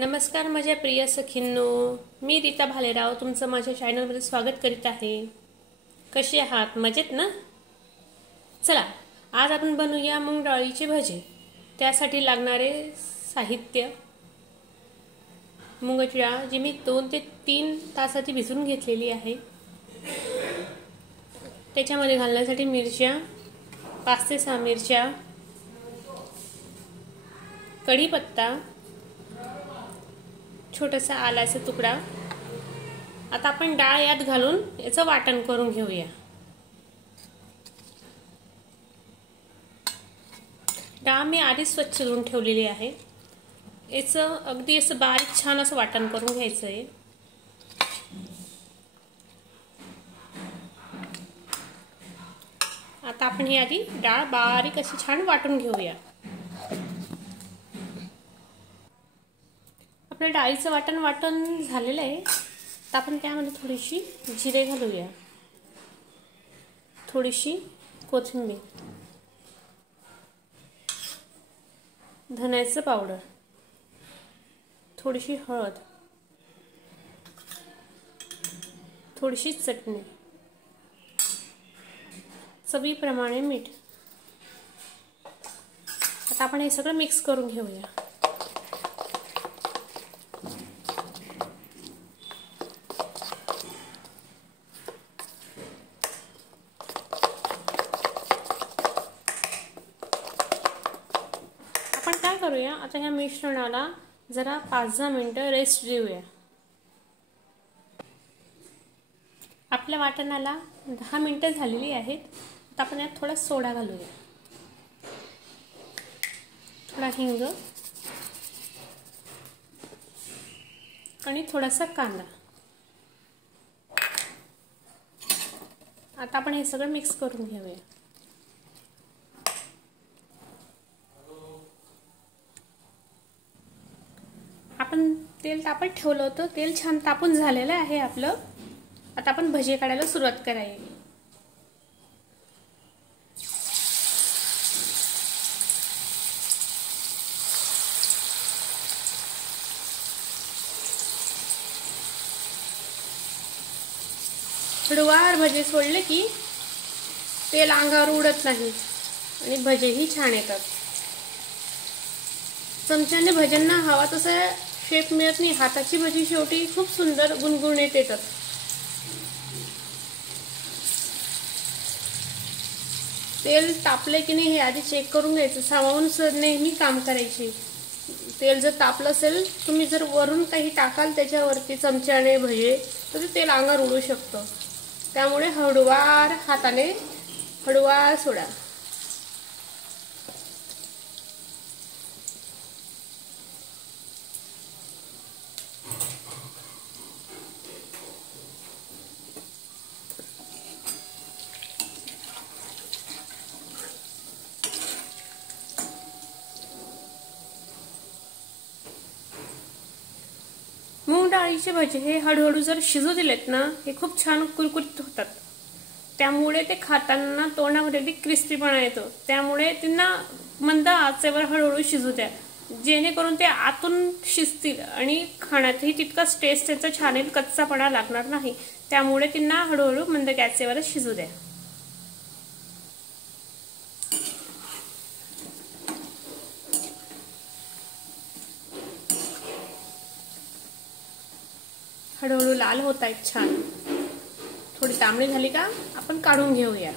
नमस्कार माझ्या प्रिय सखींनो, मी रीता भालेराव तुमचं माझ्या चॅनलमध्ये स्वागत करीत आहे। कसे आहात? मजेत ना? चला आज आपण बनवूया मूग डाळीचे भजे। त्यासाठी लागणारे साहित्य: मूगाची डाळ जी मी 2 ते 3 तासाची भिजवून घेतलेली आहे। त्याच्यामध्ये घालण्यासाठी मिरच्या 5 ते 6 मिरच्या, कढीपत्ता, छोटासा आल्याचा तुकडा। आता आपण डाळ यात घालून याचं वाटण करून घेऊया। डाळ मी आधीच स्वच्छ धुवून ठेवलेली आहे। याचं अगदी असं बारीक छान असं वाटण करून घ्यायचं आहे। आता आपण ही आधी डाळ बारीक अशी छान वाटून घेऊया। आपल्या डाळीचं वाटण झालेलं आहे। तर आपण त्यामध्ये थोडीशी जिरे घालूया, थोडीशी कोथिंबीर, धण्याचं पावडर, थोडीशी हळद, थोडीशी चटणी, चवीप्रमाणे मीठ। आता आपण हे सगळं मिक्स करून घेऊया। आपण काय करूया, आता ह्या मिश्रणाला जरा 5-10 मिनिटं रेस्ट देऊया। आपल्या वाटणाला 10 मिनिटं झालेली आहेत। आता आपण यात थोडा सोडा घालूया, थोडा हिंग आणि थोडासा कांदा। आता आपण हे सगळं मिक्स करून घेऊया। आपण तेल तापत ठेवलं होतं, तेल छान तापून झालेलं आहे आपलं। आता आपण भजे काढायला सुरुवात करायची। हळूवार भजे सोडले की तेल अंगावर उडत नाही आणि भजेही छान येतात। चमच्याने भज्यांना हवा तसा शेप मिळत नाही। हाताची भजी शेवटी खूप सुंदर गुणगुणीत येतात। तेल तापले की नाही हे आधी चेक करून घ्यायचं। सावरून नेहमी काम करायचे। तेल जर तापलं असेल, तुम्ही जर वरून काही टाकाल त्याच्यावरती चमच्याने भजे, तर ते तेल अंगावर उडू शकतं। त्यामुळे हळूवार हाताने हळूवार सोडा। मूग डाळीचे भजे हे हळूहळू जर शिजू दिलेत ना, हे खूप छान कुरकुरीत होतात। त्यामुळे ते खाताना तोंडामध्ये क्रिस्पीपणा येतो। त्यामुळे त्यांना मंद आचेवर हळूहळू शिजू द्या, जेणेकरून ते आतून शिजतील आणि खाण्यातही तितकाच टेस्ट त्याचा छान येईल, कच्चापणा लागणार नाही। त्यामुळे त्यांना हळूहळू मंद गॅसवर शिजू द्या। हळूहळू लाल होत आहेत छान। थोडी तांबडी झाली का आपण काढून घेऊया।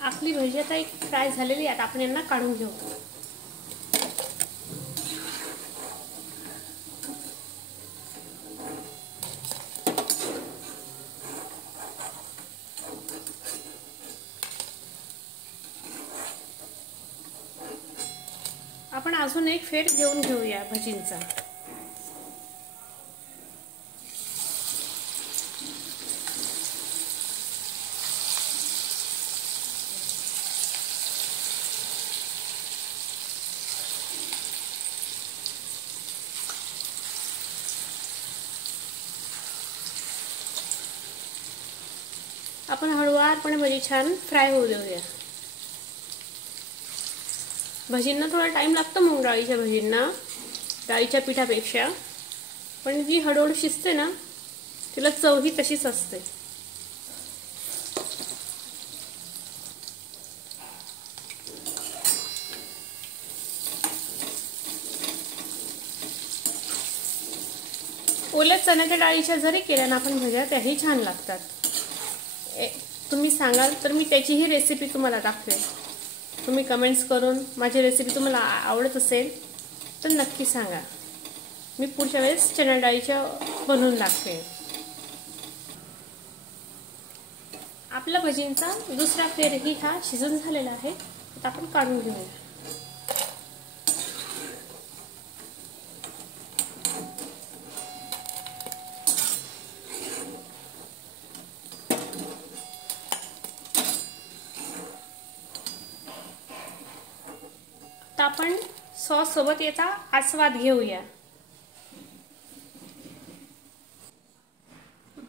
आपली भजी आता एक फ्राय झालेली आहे। आपण यांना काढून घेऊ। आपण अजून एक फेट घेऊन घेऊया भजींचा। आपण हळूवारपणे भजी छान फ्राय होऊ देऊया। भजींना थोडा टाइम लागतो मूग डाळीच्या भजींना डाळीच्या पिठापेक्षा, पण जी हळूहळू शिजते ना तिला चव ही तशीच असते. ओल्या चण्याच्या डाळीच्या जरी केल्या ना आपण भज्या त्याही छान लागतात. तुम्ही सांगाल तर मी त्याचीही रेसिपी तुम्हाला दाखवेन. तुम्ही कमेंट्स करून माझी रेसिपी तुम्हाला आवडत असेल तर नक्की सांगा. मी पुढच्या वेळेस चणा डाळीच्या बनवून दाखवेन. आपला भजींचा दुसरा फेरही हा शिजून झालेला आहे. आता आपण काढून घेऊया. आता आपण सॉस सोबत याचा आस्वाद घेऊया.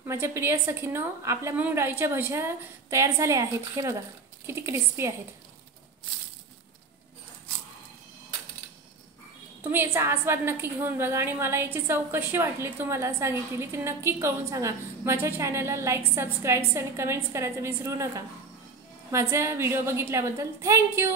माझ्या प्रिय सखींनो, आपल्या मूग डाळीच्या भज्या तयार झाल्या आहेत. हे बघा किती क्रिस्पी आहेत. तुम्ही याचा आस्वाद नक्की घेऊन बघा आणि मला याची चव कशी वाटली तुम्हाला सांगितली ती नक्की कळून सांगा. माझ्या चॅनलला लाईक, सबस्क्राईब आणि कमेंट्स करायचं विसरू नका. माझा व्हिडिओ बघितल्याबद्दल थँक्यू.